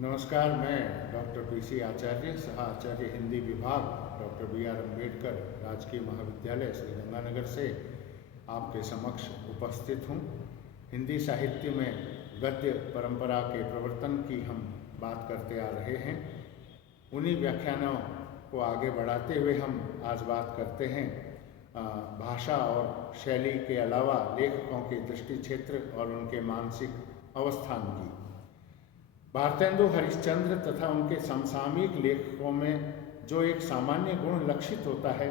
नमस्कार। मैं doctor PC आचार्य, सह आचार्य हिंदी विभाग, डॉक्टर बी.आर. अम्बेडकर राजकीय महाविद्यालय श्री गंगानगर से आपके समक्ष उपस्थित हूँ। हिंदी साहित्य में गद्य परंपरा के प्रवर्तन की हम बात करते आ रहे हैं। उन्हीं व्याख्यानों को आगे बढ़ाते हुए हम आज बात करते हैं भाषा और शैली के अलावा लेखकों के दृष्टि क्षेत्र और उनके मानसिक अवस्थान की। भारतेंदु हरिश्चंद्र तथा उनके समसामयिक लेखकों में जो एक सामान्य गुण लक्षित होता है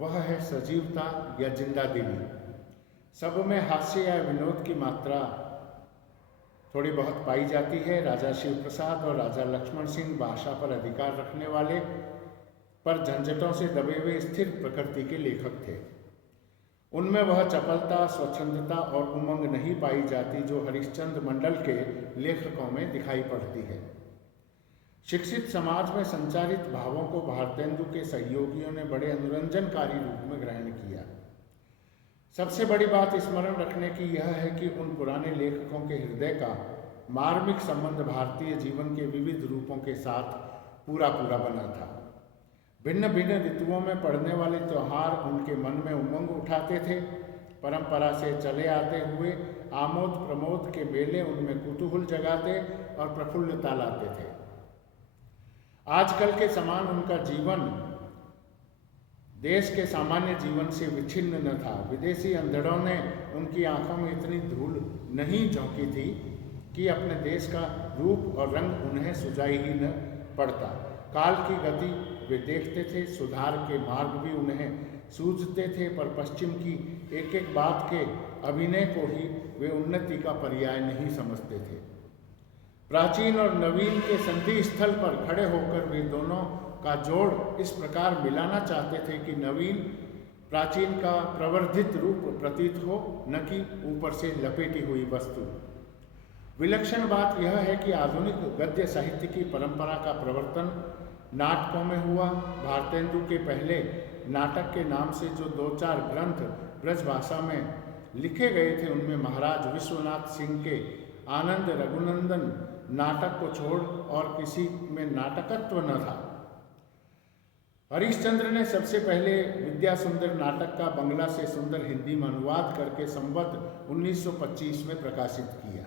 वह है सजीवता या जिंदादिली। सब में हास्य या विनोद की मात्रा थोड़ी बहुत पाई जाती है। राजा शिव प्रसाद और राजा लक्ष्मण सिंह भाषा पर अधिकार रखने वाले पर झंझटों से दबे हुए स्थिर प्रकृति के लेखक थे। उनमें वह चपलता, स्वच्छंदता और उमंग नहीं पाई जाती जो हरिश्चंद्र मंडल के लेखकों में दिखाई पड़ती है। शिक्षित समाज में संचारित भावों को भारतेंदु के सहयोगियों ने बड़े अनुरंजनकारी रूप में ग्रहण किया। सबसे बड़ी बात स्मरण रखने की यह है कि उन पुराने लेखकों के हृदय का मार्मिक संबंध भारतीय जीवन के विविध रूपों के साथ पूरा बना था। भिन्न भिन्न ऋतुओं में पड़ने वाले त्यौहार उनके मन में उमंग उठाते थे। परंपरा से चले आते हुए आमोद प्रमोद के मेले उनमें कुतूहल जगाते और प्रफुल्लता लाते थे। आजकल के समान उनका जीवन देश के सामान्य जीवन से विच्छिन्न न था। विदेशी अंधड़ों ने उनकी आंखों में इतनी धूल नहीं झोंकी थी कि अपने देश का रूप और रंग उन्हें सुझाई ही न पड़ता। काल की गति वे देखते थे, सुधार के मार्ग भी उन्हें सूझते थे, पर पश्चिम की एक एक बात के अभिनय को ही वे उन्नति का पर्याय नहीं समझते थे। प्राचीन और नवीन के संधि स्थल पर खड़े होकर वे दोनों का जोड़ इस प्रकार मिलाना चाहते थे कि नवीन प्राचीन का प्रवर्धित रूप प्रतीत हो, न कि ऊपर से लपेटी हुई वस्तु। विलक्षण बात यह है कि आधुनिक गद्य साहित्य की परंपरा का प्रवर्तन नाटकों में हुआ। भारतेंदु के पहले नाटक के नाम से जो 2-4 ग्रंथ ब्रज भाषा में लिखे गए थे उनमें महाराज विश्वनाथ सिंह के आनंद रघुनंदन नाटक को छोड़ और किसी में नाटकत्व न था। हरिश्चंद्र ने सबसे पहले विद्या सुंदर नाटक का बंगला से सुंदर हिंदी में अनुवाद करके संवत 1925 में प्रकाशित किया।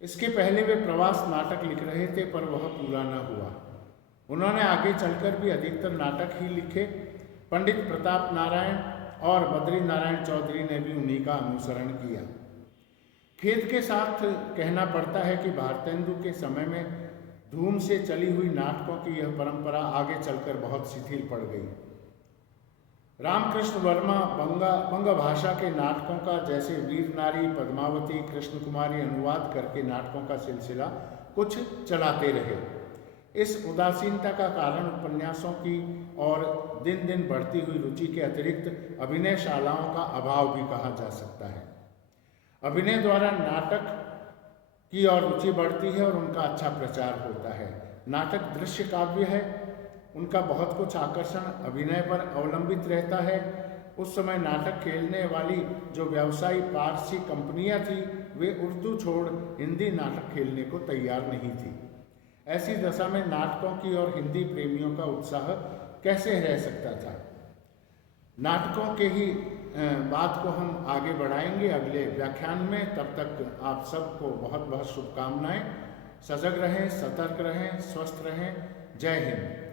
इसके पहले वे प्रवास नाटक लिख रहे थे पर वह पूरा न हुआ। उन्होंने आगे चलकर भी अधिकतर नाटक ही लिखे। पंडित प्रताप नारायण और बद्री नारायण चौधरी ने भी उन्हीं का अनुसरण किया। खेद के साथ कहना पड़ता है कि भारतेंदु के समय में धूम से चली हुई नाटकों की यह परंपरा आगे चलकर बहुत शिथिल पड़ गई। रामकृष्ण वर्मा बंग भाषा के नाटकों का जैसे वीर नारी, पद्मावती, कृष्ण कुमारी अनुवाद करके नाटकों का सिलसिला कुछ चलाते रहे। इस उदासीनता का कारण उपन्यासों की और दिन दिन बढ़ती हुई रुचि के अतिरिक्त अभिनयशालाओं का अभाव भी कहा जा सकता है। अभिनय द्वारा नाटक की और रुचि बढ़ती है और उनका अच्छा प्रचार होता है। नाटक दृश्य काव्य है, उनका बहुत कुछ आकर्षण अभिनय पर अवलंबित रहता है। उस समय नाटक खेलने वाली जो व्यवसायी पारसी कंपनियां थी वे उर्दू छोड़ हिंदी नाटक खेलने को तैयार नहीं थी। ऐसी दशा में नाटकों की और हिंदी प्रेमियों का उत्साह कैसे रह सकता था। नाटकों के ही बात को हम आगे बढ़ाएंगे अगले व्याख्यान में। तब तक आप सबको बहुत बहुत शुभकामनाएं। सजग रहें, सतर्क रहें, स्वस्थ रहें। जय हिंद।